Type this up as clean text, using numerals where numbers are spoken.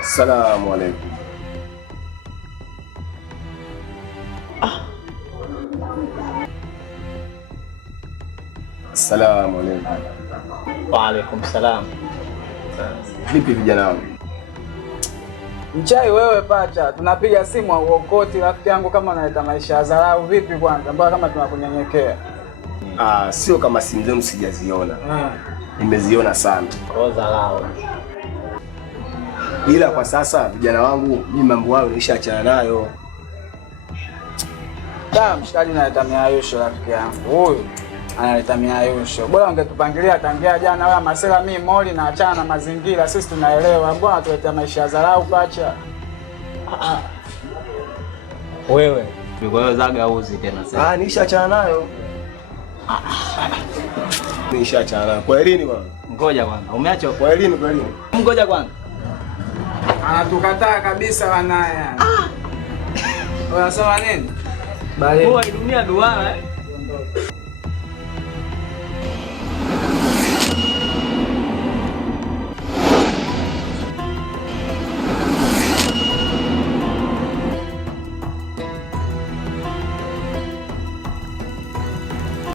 Assalamu alaikum. Assalamu alaikum. Wa alaikum salam. Vipi vijana wangu? Mchai wewe pacha, tunapiga simu au uokoti rafiki yangu kama unaleta maisha ya dharau vipi kwanza? Mbona kama tunakunyenyekea? Sio kama simu zenu sijaziona. Nimeziona sana. Kwa dharau. Ila kwa sasa vijana wangu mimi mambo yao nishaachana nayo. Mshikaji analeta miayusho rafiki yangu. Huyu analeta miayusho. Bora ungetupangilia tangia jana wewe masela mimi moli na achana na mazingira. Sisi tunaelewa. Mbona tuletea maisha ya dharau pacha? Wewe, kwa zaga uzi tena sasa. Nishaachana nayo. Nishaachana nayo. Kwa lini bwana? Ngoja kwanza. Umeacha kwa lini kwa lini? Ngoja kwanza. Anatukataa kabisa wanaya. Unasema nini? Bali. Kwa dunia duara